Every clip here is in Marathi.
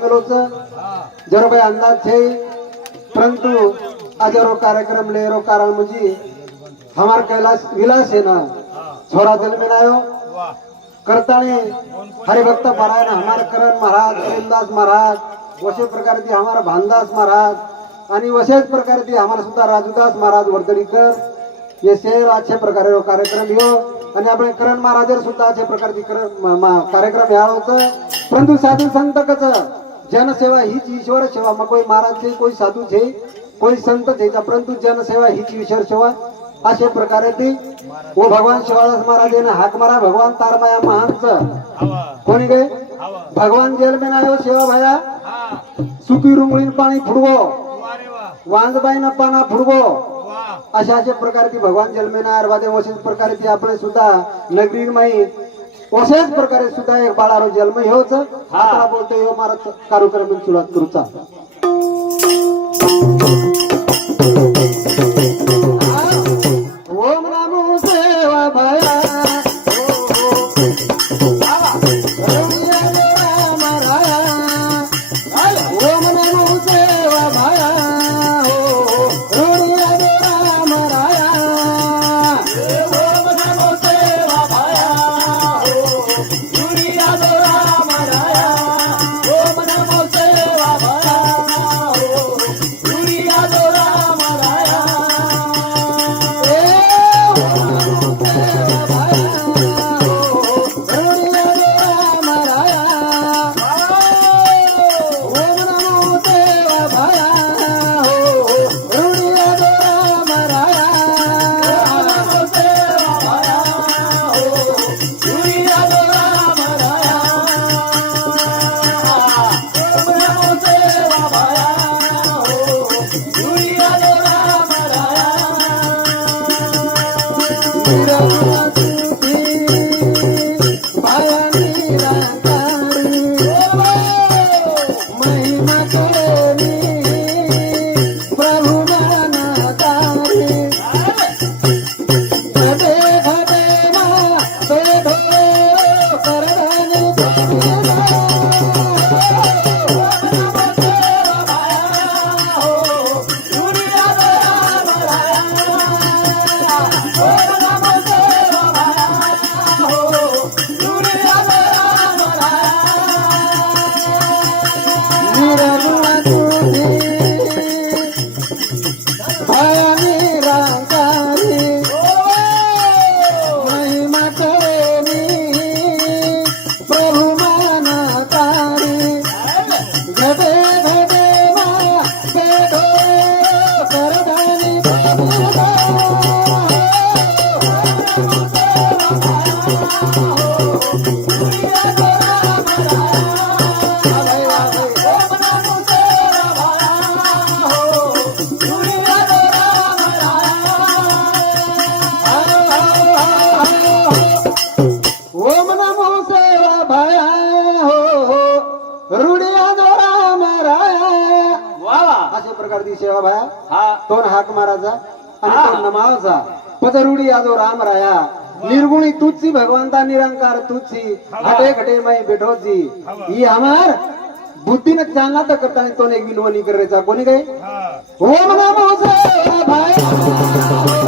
મેલો છે જરો ભાઈ અંદાજ છે પરંતુ આજરો કાર્યક્રમ લેરો કારણ મુજી हमार कैलाश विलास है ना छोरा जल में आयो करताने हरिभक्त महाराज हमारे करण महाराज प्रेमदास महाराज वशे प्रकारचे हमारा भानदास महाराज आणि वशेच प्रकारचे हमारा सुद्धा राजूदास महाराज वर्तणीकर हे शेर अशा प्रकारे कार्यक्रम यो आणि आपण करण महाराजर सुद्धा अशा प्रकारचे करण म- म- कार्यक्रम या होतं परंतु साधू संत कच जनसेवा हीच ईश्वर सेवा. मग कोई महाराज छे कोई साधू छे कोई संत छे परंतु जनसेवा हीच ईश्वर सेवा. अशा प्रकारे ते वो भगवान शिवादास महाराज येणं हाक मारा भगवान तारमाया महानच कोणी गे? भगवान जेल में आयो सेवा भाया. सुकी रुंगळीन पाणी फुडवो. वांजबाई ना पाना फुडवो. अशा अशा प्रकारची भगवान जन्मेना अर्वादे वशील प्रकारे ती आपण सुद्धा नगरीन माई अशाच प्रकारे सुद्धा एक बाळारो जन्म आता बोलतो ह्यो मारा कार्यक्रम सुरुवात करूचा मारायचा आणि दोन नमावाचा पद रुडी यादव राम राया निर्गुणी तुझी भगवंता निरंकार तुझी घटे घटे मै बेठोची ही हमार बुद्धीनं चालना तर करता तो एक विनवणी करायचा. कोणी काय ओम नमो भया भाई.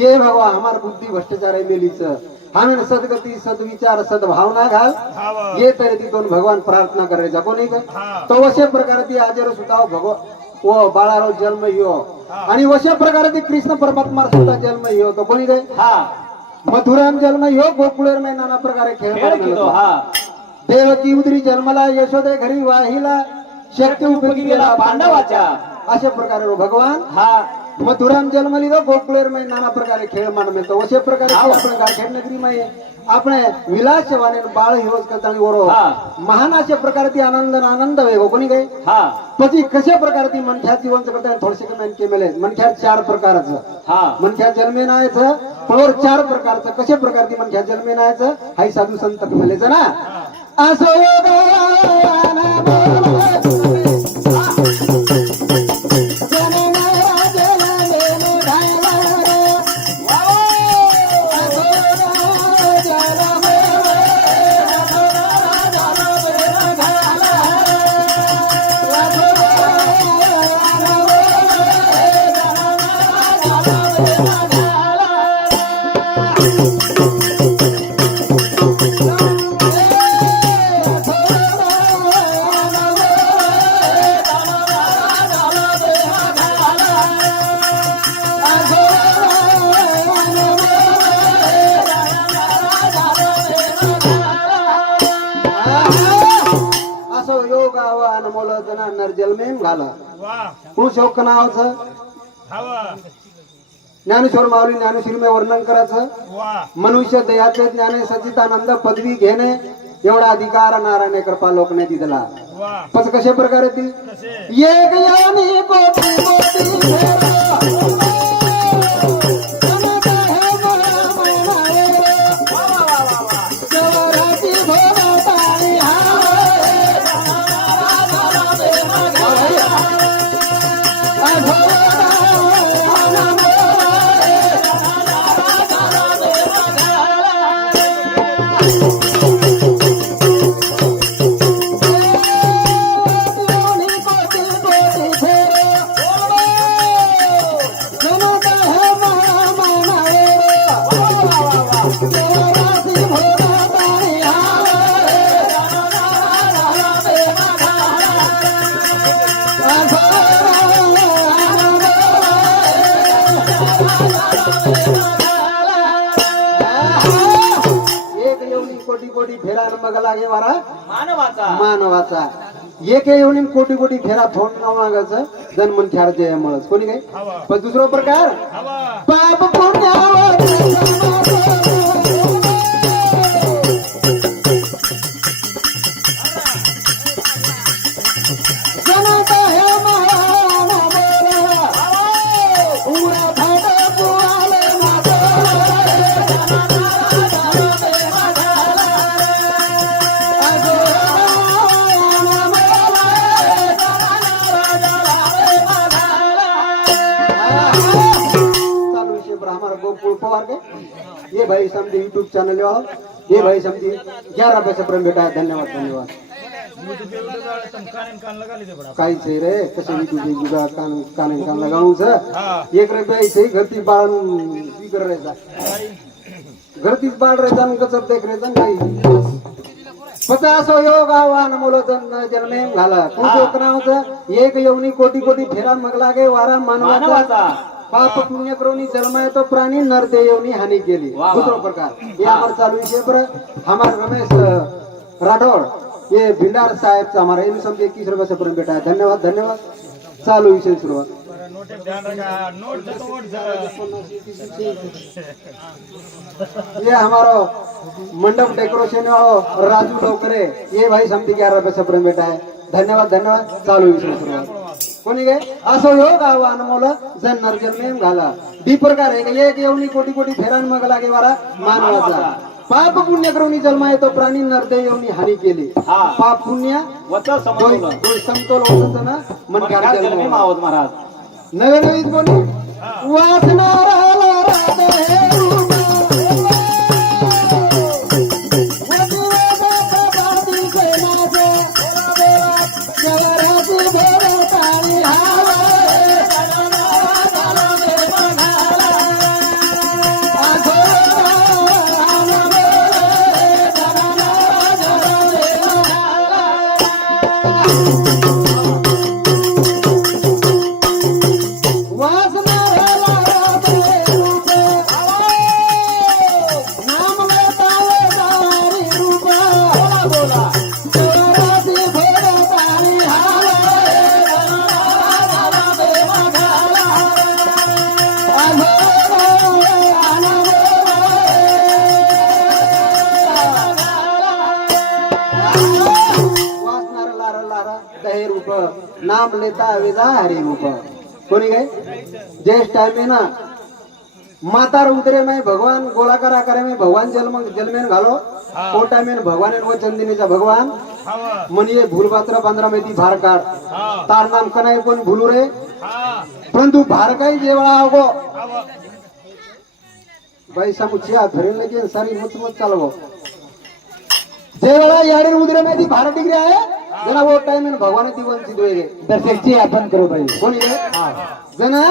के भगवान हमार बुद्धी भ्रष्टाचार आहे मेलीच आम्ही सदगती सद्विचार सद्भावना घाल. ये तरी तिथून भगवान प्रार्थना करायचा. कोणी का? तो अशा प्रकारे ती आजर सुद्धा भगव व बाळाराव जन्म यो आणि अशा प्रकारे ती कृष्ण परमात्मा सुद्धा जन्म यो तो कोणी काय हा. मथुराम जन्म यो गोकुळेर मै नाना प्रकारे खेळ हा. देवकी उदरी जन्मला यशोदे घरी वाहिला शक्ती उपयोगी गेला पांडवाच्या. अशा प्रकारे भगवान. हा. मथुरा जन्मली तो गोकुलेर में नाना प्रकार खेल मन में तो उसे प्रकार अपने गारखेड़ नगरी में. अपने विलास वाले बाल योज करता है. वो महाना प्रकार की आनंद आनंद है वो हो, कोनी गई हाँ. पची कैसे प्रकार की मनख्या जीवन से करता है थोड़ी के मिले मनख्या चार प्रकार मनख्या जल में ना और चार प्रकार से कैसे प्रकार की मनख्या जल में ना है तो हाई साधु संत तक मिले शोक नावाचं? ज्ञानेश्वर माऊली ज्ञानेश्वरी वर्णन करायचं. मनुष्य दयाचे ज्ञाने सचितानंद पदवी घेणे एवढा अधिकार नारायण कृपा लोकने दिला पच कशा प्रकारे ती? एक यानी फेरा न मग लागे वारा मानवाचा. मानवाचा. एक येऊन कोटी कोटी फेरा थोड नाव मागायचं. जन्मन ख्यार जय मळच कोणी काय पण दुसरा प्रकार? समझे यूट्यूब चैनल ये भाई समझी ग्यारह पैसे प्रेम बेटा. धन्यवाद धन्यवाद. काहीच आहे रे कसं युट्यूब जुगा कान कान कान लगावून सर. एक रुपया इथे घरती बाळून करायचा घरतीच बाळ राहायचा आणि कसं देख राहायचा काही पचास योग आव्हान मुलं घाला. एक येऊनी कोटी कोटी फेरा मग लागे वारा मानवाचा. पाप पुण्य करून जन्माय तो प्राणी नरते येऊनी हानी केली. दुसरा प्रकार. ये हमार चालू विषय पर हमार रमेश राठौड़ ये भिंडार साहेब चा हमारा. इनमें समझे इक्कीस रुपए से बेटा है धन्यवाद धन्यवाद. चालू विषय शुरुआत ये हमारो मंडप डेकोरेशन वालो राजू डोकरे ये भाई समझी ग्यारह रुपए से प्रेम बेटा है धन्यवाद धन्यवाद. चालू विषय सुरुवात. कोणी गे असं योग आव्हान मुलं जन नर्जन घाला. दी प्रकार आहे एक येऊनी कोटी कोटी फेरान मग लागे वारा मानवाचा. पाप पुण्य करून जन्मा येतो प्राणी नरदे येऊन हानी केली. हा. पाप पुण्य समतोल होतं ना मन महाराज? नवे नवीन कोणी? वासना ज्येष्ठ टाइम में ना मातार उतरे में भगवान गोलाकार आकारे में भगवान जन्म जन्मेन घालो. ओ टाइम में भगवान वचन दिनेचा भगवान. म्हणिये भूलपात्र पंधरा मध्ये भार काढ. तार नाम कनाई कोण भूलू रे? परंतु भार काही जेवळा आवगो बाई सामुची आ धरेल लगे सारी मुच मुच चालवो. जेवळा याडे उदरे मध्ये भार डिग्री आहे जना वो टाइम में भगवान ती वंचित वेगे दर्शकची आपण करू पाहिजे कोणी जना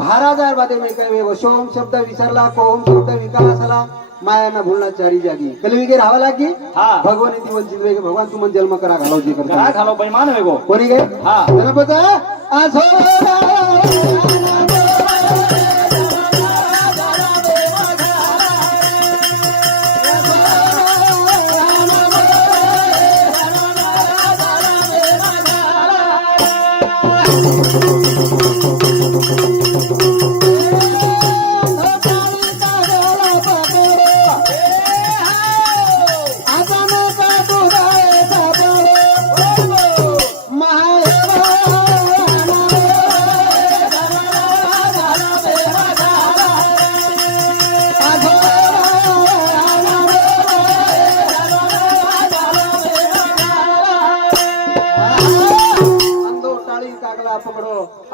बारा हजार बाते में काय वेगो सोम शब्द विसरला कोम शब्द विकार असला माया में भूलना चारी जागी कलवी के राहावा लागी हा. भगवान ती वंचित वेगे भगवान तू मन जन्म करा घालो जी करा करता खालो बैमान वेगो कोणी गे हा. जना पता आसो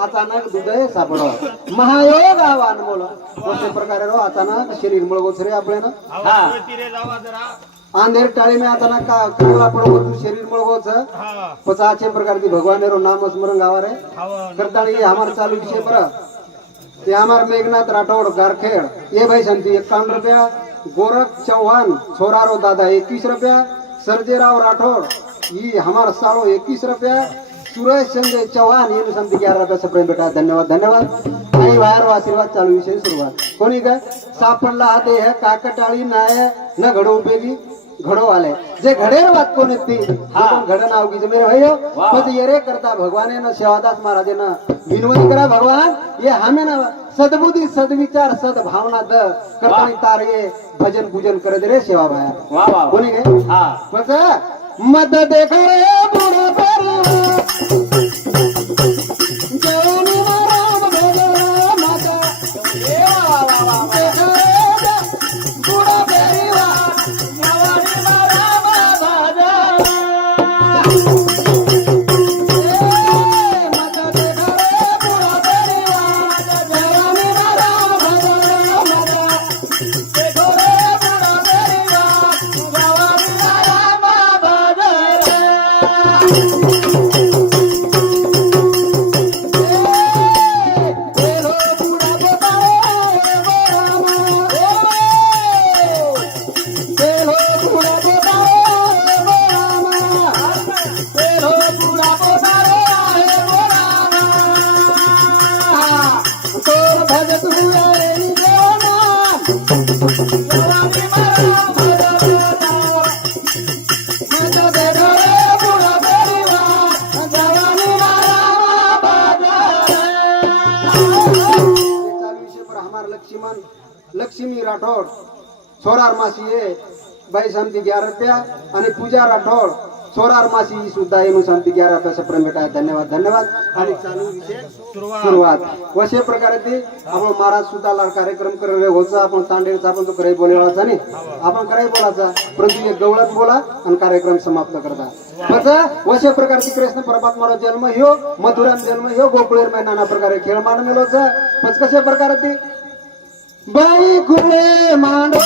अचानक हृदय सापडो महायोग आव्हान बोल अशा प्रकारे रो अचानक शरीर मुळगोच रे आपल्याला हा. अंधेर टाळी में अचानक का कागला पडो तू शरीर मुळगोच पचाचे प्रकार की भगवान रो नाम स्मरण गावा रे. करताणी ये हमार चालू विषय पर ये हमार मेघनाथ राठौड़ गारखेड़. ये भाई शांति इक्यावन रुपया. गोरख चौहान छोरारो दादा इक्कीस रुपया. सर्जेराव राठौड़ ये हमार साड़ो इक्कीस रुपया. सुरेश संजय चौहान ये शांति ग्यारह रुपया से प्रेम बेटा धन्यवाद धन्यवाद. आणि बाहेर आशीर्वाद चालू विषय सुरुवात. कोणी काय? सापडला हा देह काकटाळी नाय न घडो उपयोगी घडो आले जे घडेर वात कोण ती हा. घड नाव की मेरे भाइयो वाह. बस ये रे करता भगवाने न सेवादास महाराजे न विनवणी करा भगवान. ये हमें न सद्बुद्धी सद्विचार सद्भावना द. करतानी तार ये. भजन पूजन करत रे सेवा भाया. कोणी हा. बस. मत देख रे बुढ़ा मत जवानी मारा भगवाना मत देखो रे बुढ़ा परिवार जवानी मारा हमार लक्ष्मण लक्ष्मी राठौड छोरार मासी सुद्धा येणू शांती ग्यारा पैसे प्रमेट आहे धन्यवाद धन्यवाद. आणि चालू सुरुवात. अशा प्रकारे ते? आपण महाराज सुद्धा कार्यक्रम करे होता आपण तांडेचा आपण तो कराई बोलायचा नाही. आपण कराय बोलायचा परंतु एक गवळत बोला आणि कार्यक्रम समाप्त करता. बघा अशा प्रकारची कृष्ण परमात्मारा जन्म ह्यो मधुराम जन्म ह्यो गोकुळेर नाना प्रकारे खेळ मान मेलोच पण कशा प्रकारे ते? बाई गुळे मांडो?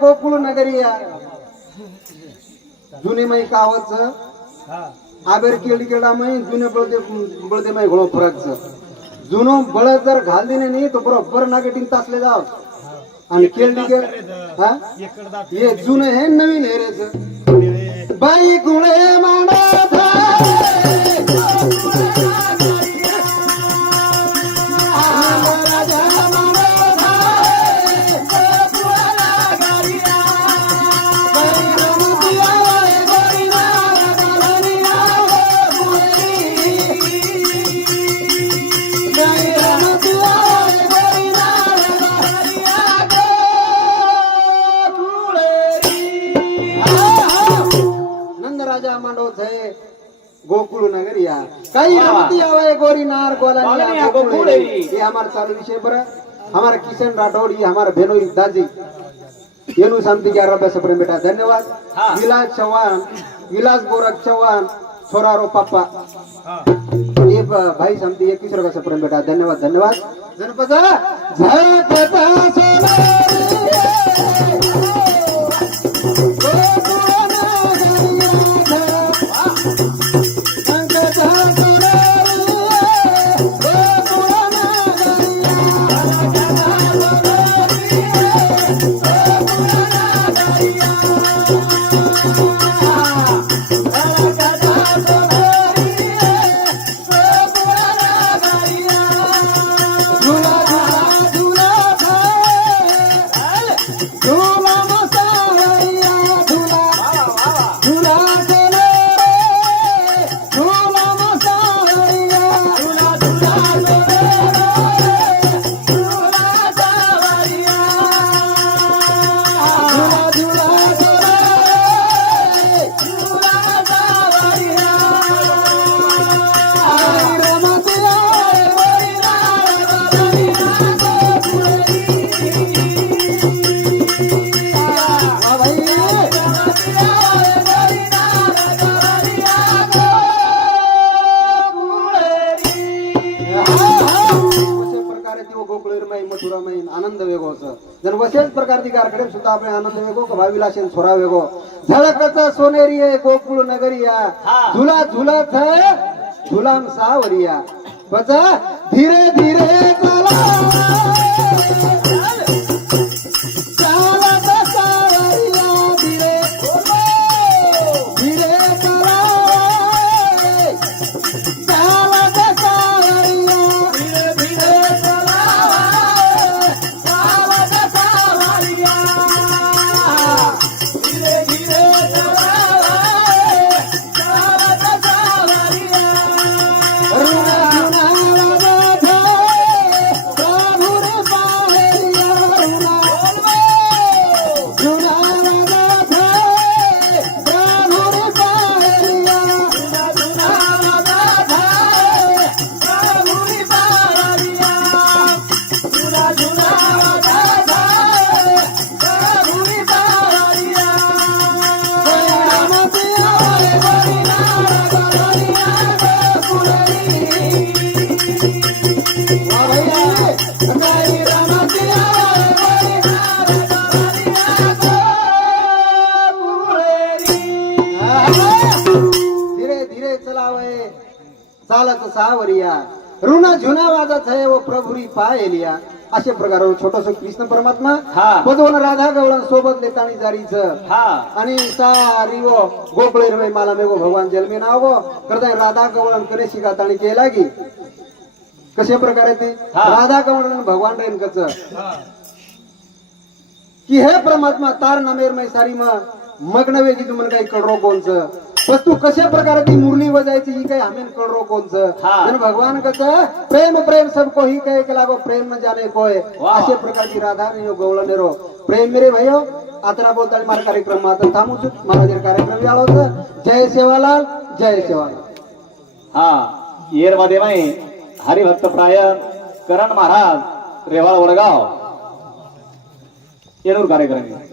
गोकुळ नगरिया. जुने माई कावच. आबेर केळी केळा माई जुने बळदे बळदे माई घोळो फरकच जुनो बळ जर घाल दिने नाही तो बरोबर नागेटिंग तासले जाव. आणि केळडी केळ हा? हे जुनं हे नवीन हेरेच बाई कुळे मांडो राजा मांडव है गोकुल नगरिया कई रमती आवे गोरी नार गोला गोलानिया, गोकुळे. ये हमारा चालू विषय पर हमारा किशन राठौड़ ये हमारा भेनोई दाजी येनु शांति ग्यारह बजे प्रेम बेटा धन्यवाद हाँ। विलास चौहान विलास गोरख चौहान सोरारो पापा ये भाई शांति एकवीस रुपये बेटा धन्यवाद धन्यवाद जनपद झळकता वसेच प्रकारची कारकडे सुद्धा आपण आनंद वेगो भाविलाशेन सोरा वेगो झळकचा सोनेरी आहे गोकुळ नगरिया. झुला झुलत है झुलाम सावरिया. बचा धीरे धीरे चला. चालत सावरिया. ऋण झुना वाजत है वो प्रभुरी पायलिया अशा प्रकारे छोटस कृष्ण परमात्मा हा. बदवून राधा गवळण सोबत लेतानी जारीच. हा. आणि सारी वो गोकुळे रे मला मेगो भगवान जन्मे नाव गो करताय राधा गवळण करे शिकाताणी केला की कशा प्रकारे ते? हा. राधा गवळण भगवान रेन कच की हे परमात्मा तार नमेर मै सारी मग मग्न वेगी तुम्हाला काही कळरो कोणच? बस तू कशा प्रकारे ती मुरली बजायची ही काही हमें कळरो कोणच? हा. भगवान कच प्रेम प्रेम सबको ही कहे के लागो प्रेम न जाने कोय. अशा प्रकारची राधा ने गवळण नेरो. प्रेम मेरे भयो आता बोलता मारा कार्यक्रम आता थांबू छु. मला जर कार्यक्रम होतं. जय सेवालाल जय सेवालाल. हा येरमध्ये माई हरिभक्त प्रायण करण महाराज रेवाळ वडगाव. येरूर कार्यक्रम.